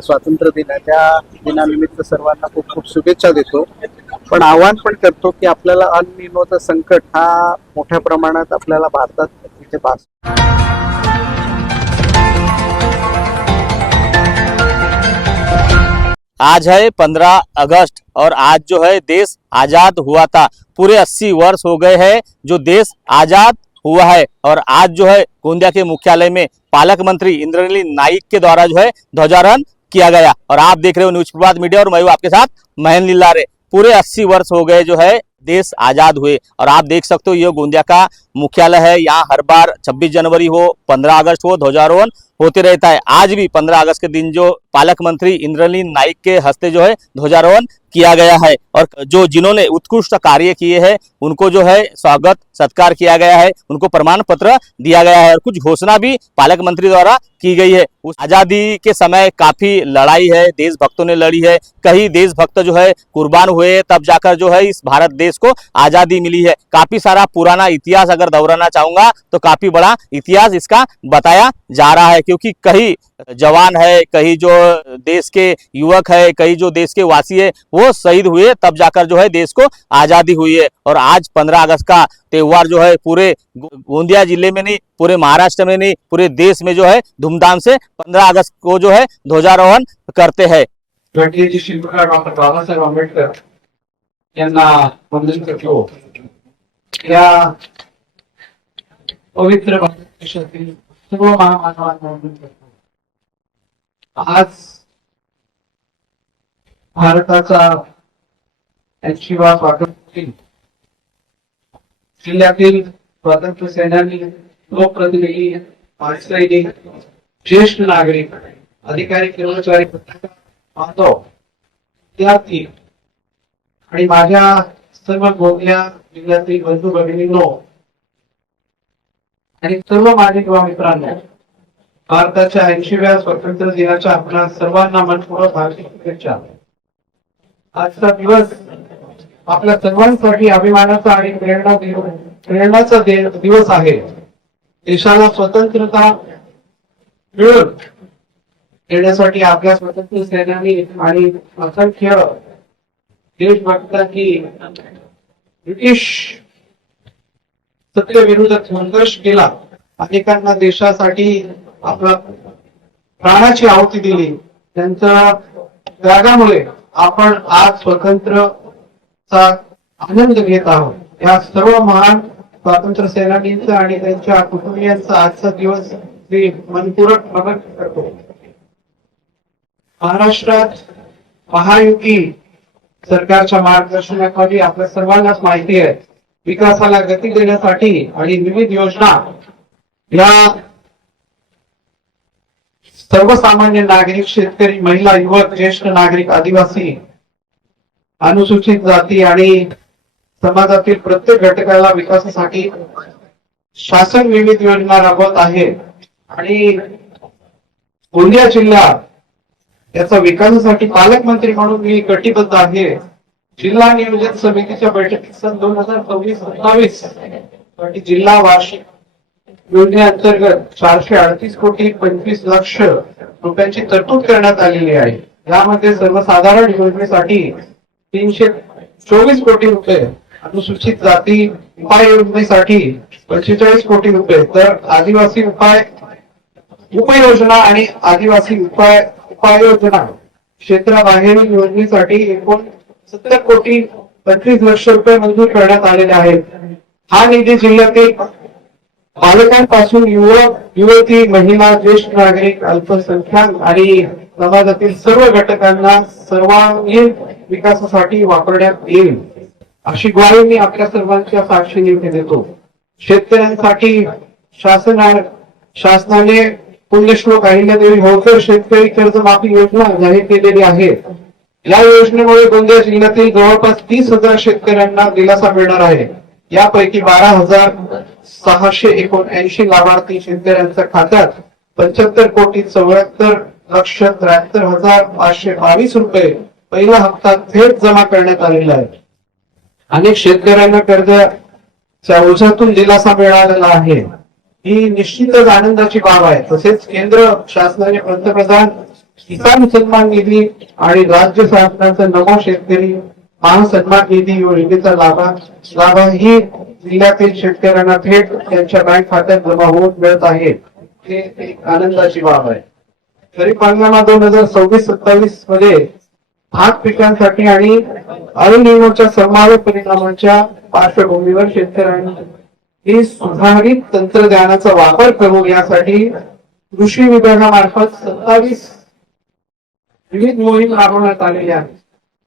स्वातंत्र्य दिनाच्या दिनानिमित्त सर्वांना खूप खूप शुभेच्छा देतो। पण आवाहन पण करतो की आपल्याला अल निनोचं संकट हा मोठ्या प्रमाणात आपल्याला भारतात इथे भास आज है 15 अगस्त और आज जो है देश आजाद हुआ था। पूरे 80 वर्ष हो गए हैं जो देश आजाद हुआ है। और आज जो है गोंदिया के मुख्यालय में पालक मंत्री इंद्रनील नाइक के द्वारा जो है ध्वजारोहण किया गया। और आप देख रहे हो न्यूज प्रभात मीडिया और मैं हूं आपके साथ महेंद्र लीलारे। पूरे 80 वर्ष हो गए जो है देश आजाद हुए और आप देख सकते हो ये गोंदिया का मुख्यालय है। यहाँ हर बार 26 जनवरी हो 15 अगस्त हो ध्वजारोहण होते रहता है। आज भी 15 अगस्त के दिन जो पालक मंत्री इंद्रनील नाइक के हस्ते जो है ध्वजारोहण किया गया है। और जो जिन्होंने उत्कृष्ट कार्य किए हैं उनको जो है स्वागत सत्कार किया गया है, उनको प्रमाण पत्र दिया गया है और कुछ घोषणा भी पालक मंत्री द्वारा की गई है। उस आजादी के समय काफी लड़ाई है, देशभक्तों ने लड़ी है, कई देशभक्त जो है कुर्बान हुए तब जाकर जो है इस भारत देश को आजादी मिली है। काफी सारा पुराना इतिहास अगर दोहराना चाहूंगा तो काफी बड़ा इतिहास इसका बताया जा रहा है, क्योंकि कई जवान है, कई जो देश के युवक है, कई जो देश के वासी है वो शहीद हुए तब जाकर जो है देश को आजादी हुई है। और आज 15 अगस्त का त्योहार जो है पूरे गोंदिया जिले में नहीं, पूरे महाराष्ट्र में नहीं, पूरे देश में जो है धूमधाम से 15 अगस्त को जो है ध्वजारोहण करते हैं। भारतीय शिल्पकार डॉक्टर बाबासाहेब आंबेडकर यांना वंदन करतो। या पवित्र भारत देशातील सर्व महामानवांना वंदन करतो। आज भारताचा 80वा स्वातंत्र्य दिन जिल्ह्यातील स्वातंत्र्य सेनानी, लोकप्रतिनिधी, माजी ज्येष्ठ नागरिक, अधिकारी, कर्मचारी, बांधव, विद्यार्थी आणि माझ्या सर्व गोंदिया जिल्ह्यातील बंधू भगिनींनो आणि सर्व माझे युवा मित्रांनो, भारताच्या 80व्या स्वातंत्र्य दिनाच्या आपल्या सर्वांना मनपूर्वक हार्दिक शुभेच्छा। आजचा दिवस आपल्या सर्वांसाठी अभिमानाचा आणि प्रेरणाचा दिवस आहे। देशाला स्वतंत्रता मिळवून देण्यासाठी आपल्या स्वातंत्र्य सेनानी आणि असंख्य देशभक्तांनी ब्रिटिश सत्तेविरुद्ध संघर्ष केला, अनेकांना देशासाठी आपला प्राणाची आहुती दिली। त्यांच्या त्यागामुळे आपण आज स्वतंत्रचा आनंद घेत आहोत। या सर्व महान स्वातंत्र्य सेनानींचा आणि त्यांच्या कुटुंबियांचा आजचा दिवस मी मनपूर्वक नमन करतो। महाराष्ट्रात महायुती सरकारच्या मार्गदर्शनाखाली आपल्या सर्वांनाच माहिती आहे विकासाला गती देण्यासाठी आणि विविध योजना या सर्वसामान्य नागरिक, शेतकरी, महिला, युवक, ज्येष्ठ नागरिक, आदिवासी, अनुसूचित जाती आणि समाजातील प्रत्येक घटकाला विकासासाठी शासन विविध योजना राबवत आहे आणि गोंदिया जिल्हा याचा विकासासाठी पालकमंत्री म्हणून मी कटिबद्ध आहे। जिल्हा नियोजन समितीच्या बैठकीत सन 2026-27 साठी जिल्हा वार्षिक योजनेअंतर्गत 438 कोटी 25 लक्ष रुपयांची तरतूद करण्यात आलेली आहे। यामध्ये सर्वसाधारण योजनेसाठी 324 कोटी रुपये, अनुसूचित जाती उपाय योजनेसाठी 45 कोटी रुपये, तर आदिवासी उपयोजना आणि आदिवासी उपाययोजना क्षेत्राबाहेरील योजनेसाठी एकूण 70 कोटी 25 लक्ष रुपये मंजूर करण्यात आलेले आहेत। हा निधी जिल्ह्यातील बालकांपासून युवक, युवती, महिला, ज्येष्ठ नागरिक, अल्पसंख्याक आणि समाजातील सर्व घटकांना सर्वांगीण विकासासाठी वापरण्यात येईल अशी ग्वाही मी आपल्या सर्वांच्या साक्षीने देतो। शेतकऱ्यांसाठी शासनाने पुण्यश्लोक अहिल्यादेवी होळकर शेतकरी कर्जमाफी योजना जाहीर केलेली आहे। या योजनेमुळे गोंदिया जिल्ह्यातील जवळपास 30,000 शेतकऱ्यांना दिलासा मिळणार आहे। यापैकी 12,679 लाभार्थी शेतकऱ्यांच्या खात्यात 75 कोटी 74 लक्ष 73,522 रुपये पहिला हप्ता थेट जमा करण्यात आलेला आहे। अनेक शेतकऱ्यांना कर्जाच्या ओझ्यातून दिलासा मिळालेला आहे। ही निश्चितच आनंदाची बाब आहे। तसेच केंद्र शासनाने पंतप्रधान किसान सन्मान निधी आणि राज्य शासनाचा नमो शेतकरी महासन्मान निधी योजनेचा लाभ ही जिल्ह्यातील शेतकऱ्यांना थेट त्यांच्या बँक खात्यात जमा होऊन मिळत आहे. हे एक आनंदाची बाब आहे. खरीप हंगामा 2026-27 मध्ये भात पिकांसाठी आणि अल निनोच्या संभाव्य परिणामांच्या पार्श्वभूमीवर शेतकऱ्यांनी सुधारित तंत्रज्ञानाचा वापर करून यासाठी कृषी विभागामार्फत 27 विविध मोहीम राबवण्यात आलेल्या आहेत.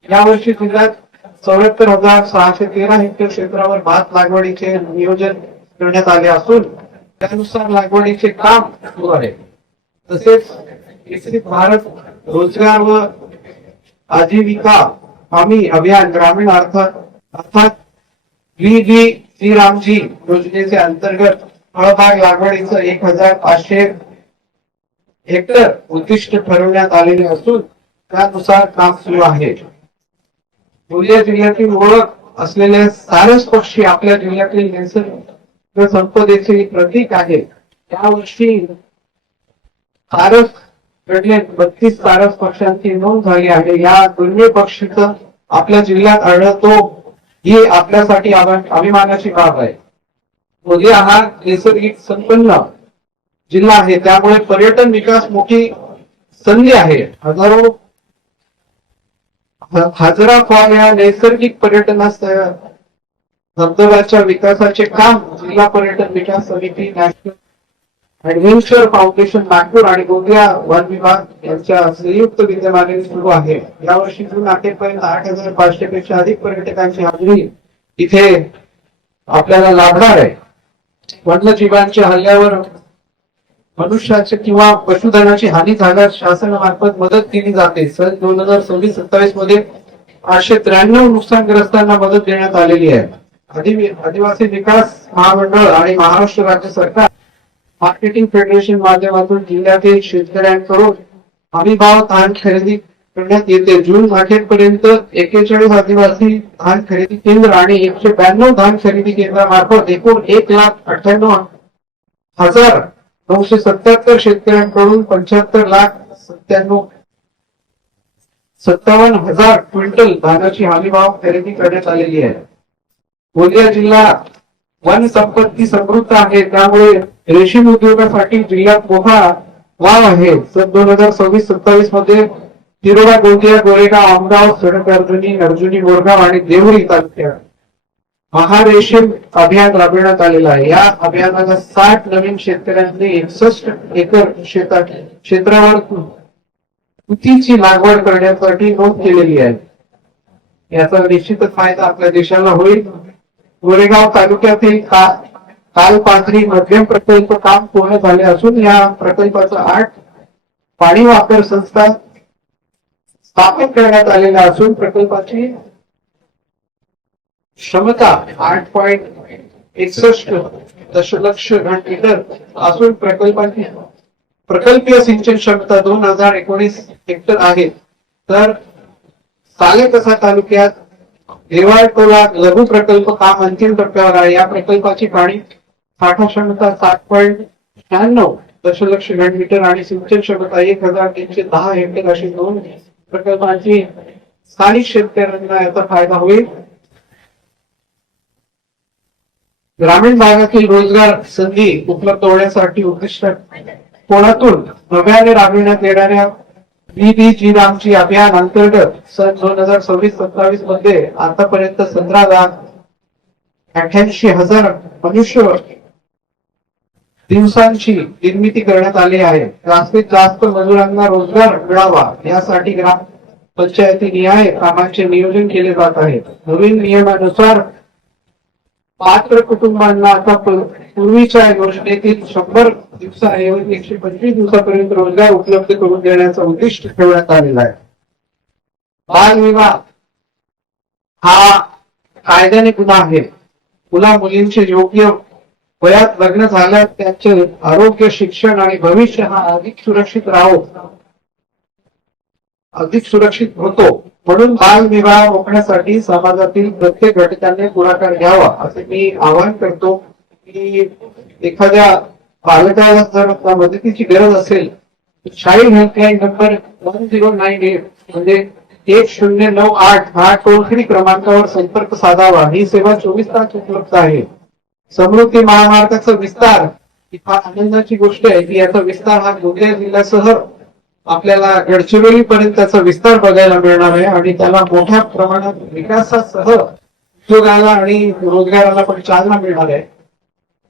यावर्षी जिल्ह्यात 74,613 हेक्टर क्षेत्रावर भात लागवडीचे नियोजन करण्यात आले असून त्यानुसार लागवडीचे काम सुरू आहे. तसेच विकसित भारत रोजगार व आजीविका हमी अभियान ग्रामीण अर्थात VD रामजी योजनेचे अंतर्गत फळबाग लागवडीचं 1,500 हेक्टर उद्दिष्ट ठरवण्यात आलेले असून त्यानुसार काम सुरू आहे. गोंदिया जिल्ह्यातील ओळख असलेले सारस पक्षी आपल्या जिल्ह्यातील नैसर्गिक संपदेचे प्रतीक आहे. यावर्षी सारस कडले 32 सारस पक्ष्यांची नोंद झाली आहे. या दुर्मिळ पक्षीचं आपल्या जिल्ह्यात आढळतो ही आपल्यासाठी अभिमानाची बाब आहे. गोंदिया हा नैसर्गिक संपन्न जिल्हा आहे, त्यामुळे पर्यटन विकास मोठी संधी आहे. हजारा फॉल या नैसर्गिक पर्यटनास धबधब्याच्या विकासाचे काम जिल्हा पर्यटन विकास समिती, नॅशनल ऍडव्हेंचर फाउंडेशन नागपूर आणि गोंदिया वन विभाग यांच्या संयुक्त विद्यमाने सुरू आहे. यावर्षी जून अखेरपर्यंत 8,500 पेक्षा अधिक पर्यटकांची हजेरी इथे आपल्याला लाभणार आहे. वन्यजीवांच्या हल्ल्यावर मनुष्याची किंवा पशुधनाची हानी झाल्यास शासनामार्फत मदत केली जाते. सन 2026-27 मध्ये 893 नुकसानग्रस्तांना मदत देण्यात आलेली आहे. आदिवासी विकास महामंडळ आणि महाराष्ट्र राज्य सरकार मार्केटिंग फेडरेशन माध्यमातून जिल्ह्यातील शेतकऱ्यांकडून हमीभाव धान खरेदी करण्यात येते. जून अखेरपर्यंत 41 आदिवासी धान खरेदी केंद्र आणि 192 धान खरेदी केंद्रामार्फत एकूण 1,98,977 शेतकऱ्यांकडून 75,57,000 क्विंटल धानाची हमीभाव खरेदी करण्यात आलेली आहे. गोंदिया जिल्हा वन संपत्ती समृद्ध आहे, त्यामुळे रेशीम उद्योगासाठी जिल्ह्यात मोठा वाव आहे. सन 2026-27 मध्ये तिरोडा, गोंदिया, गोरेगाव, आमगाव, सडक, अर्जुनी, बोरगाव आणि देवरी तालुक्यात महारेशीम अभियान राबविण्यात आलेलं आहे. या अभियानाला 60 नवीन शेतकऱ्यांनी 61 एकर क्षेत्रावर तुतीची लागवड करण्यासाठी नोंद केलेली आहे. याचा निश्चितच फायदा आपल्या देशाला होईल. गोरेगाव तालुक्यातील कालपांढरी मध्यम प्रकल्प काम पूर्ण झाले असून या प्रकल्पाचा 8 पाणी वापर संस्था स्थापित करण्यात आलेल्या असून प्रकल्पाची क्षमता 8.61 दशलक्ष घनमीटर असून प्रकल्पीय सिंचन क्षमता 2019 हेक्टर आहे. तर सालेकसा तालुक्यात देवाळटोला लघु प्रकल्प काम अंतिम टप्प्यावर आहे. या प्रकल्पाची पाणी साठा क्षमता 7.96 दशलक्ष घनमीटर आणि सिंचन क्षमता 1,310 हेक्टर अशी 2 प्रकल्पांची स्थानिक शेतकऱ्यांना याचा फायदा होईल. ग्रामीण भागातील रोजगार संधी उपलब्ध होण्यासाठी उद्दिष्ट कोणातून नव्याने राबविण्यात येणाऱ्या VD रामजी अभियान अंतर्गत सन 2026-27 मध्ये आतापर्यंत 17,88,000 मनुष्य दिवसांची निर्मिती करण्यात आली आहे. जास्तीत जास्त मजुरांना रोजगार मिळावा यासाठी ग्रामपंचायती निहाय कामांचे नियोजन केले जात आहे. नवीन नियमानुसार पात्र कुटुंबांना आता पूर्वीच्या योजनेतील 100 दिवसाऐवजी 125 दिवसापर्यंत रोजगार उपलब्ध करून देण्याचं उद्दिष्ट ठेवण्यात आलेलं आहे. बाल विवाह हा कायद्याने गुन्हा आहे. मुला मुलींचे योग्य वयात लग्न झाल्यास त्यांचे आरोग्य, शिक्षण आणि भविष्य हा अधिक सुरक्षित होतो. म्हणून बाल विवाह रोखण्यासाठी समाजातील प्रत्येक घटकांनी पुढाकार घ्यावा असे मी आवाहन करतो. की एखाद्या बालकाला जर मदतीची गरज असेल चाइल्ड हेल्पलाईन नंबर 1098 म्हणजे 1098 हा टोल फ्री क्रमांकावर संपर्क साधावा. ही सेवा 24 तास उपलब्ध आहे. समृद्धी महामार्गाचा विस्तार ही फार आनंदाची गोष्ट आहे की याचा विस्तार हा गोंदिया जिल्ह्यासह आपल्याला गडचिरोली पर्यंत त्याचा विस्तार बघायला मिळणार आहे आणि त्याला मोठ्या प्रमाणात विकासासह उद्योगाला आणि रोजगाराला पण चालना मिळणार आहे.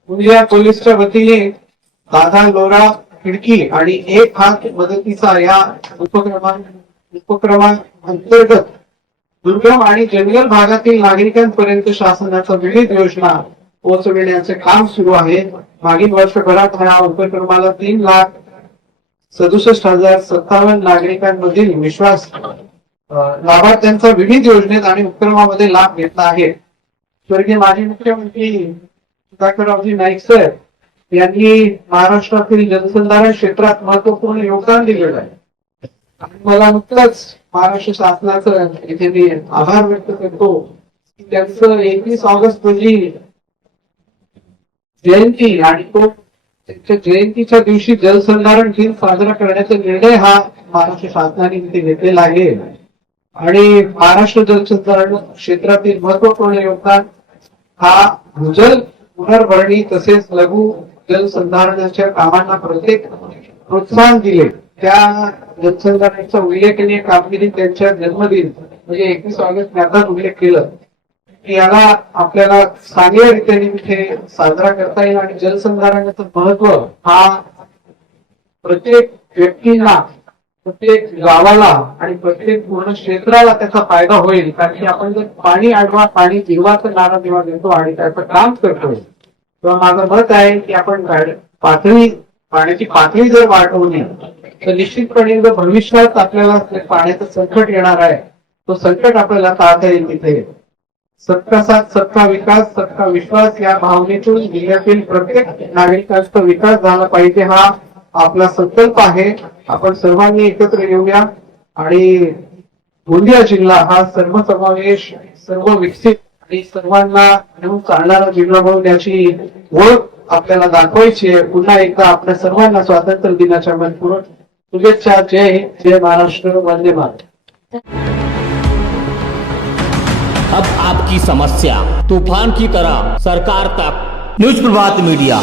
गोंदिया पोलीसच्या वतीने दादा लोरा खिडकी आणि एक हात मदतीचा या उपक्रमांतर्गत दुर्गम आणि जंगल भागातील नागरिकांपर्यंत शासनाच्या विविध योजना पोहोचविण्याचे काम सुरू आहे. मागील वर्षभरात या उपक्रमाला 3,67,057 नागरिकांमधील विश्वास लाभार्थ्यांचा विविध योजनेत आणि उपक्रमामध्ये लाभ घेतला आहे. स्वर्गीय माजी मुख्यमंत्री सुधाकररावजी नाईक सर यांनी महाराष्ट्रातील जलसंधारण क्षेत्रात महत्वपूर्ण योगदान दिलेलं आहे. आणि मला नुकतंच महाराष्ट्र शासनाचं इथे मी आभार व्यक्त करतो की त्यांचं 21 ऑगस्ट रोजी जयंती आणि तो त्यांच्या जयंतीच्या दिवशी जलसंधारण दिन साजरा करण्याचा निर्णय हा महाराष्ट्र शासनाने इथे घेतलेला आहे. आणि महाराष्ट्र जलसंधारण क्षेत्रातील महत्वपूर्ण योगदान हा भूजल पुनर्भरणी तसेच लघु जलसंधारणाच्या कामांना प्रत्येक प्रोत्साहन दिले. त्या जलसंधारणाचा उल्लेखनीय कामगिरी त्यांच्या जन्मदिन म्हणजे 21 ऑगस्ट याचाच उल्लेख केलं की याला आपल्याला चांगल्या रीतीने इथे साजरा करता येईल आणि जलसंधारणाचं महत्व हा प्रत्येक व्यक्तीला प्रत्येक गावाला आणि प्रत्येक पूर्ण क्षेत्राला त्याचा फायदा होईल. कारण की आपण जर पाणी अडवा पाणी जिरवा तर नारा दिवा देतो आणि त्याचं काम करतोय तेव्हा माझं मत आहे की आपण पाण्याची पातळी जर वाढवली तर निश्चितपणे जर भविष्यात आपल्याला पाण्याचं संकट येणार आहे तो संकट आपल्याला टाळता येईल. तिथे सबका साथ सबका विकास सबका विश्वास या भावनेतून जिल्ह्यातील प्रत्येक नागरिकांचा विकास झाला पाहिजे हा आपला संकल्प आहे. आपण सर्वांनी एकत्र येऊया आणि गोंदिया जिल्हा हा सर्वसमावेश सर्व विकसित आणि सर्वांना घेऊन चालणारा जिल्हा म्हणून याची ओळख आपल्याला दाखवायची आहे. पुन्हा एकदा आपल्या सर्वांना स्वातंत्र्य दिनाच्या मनपूर्वक शुभेच्छा. जय हिंद जय महाराष्ट्र वंदे मातरम. अब आपकी समस्या तूफान की तरह सरकार तक न्यूज़ प्रभात मीडिया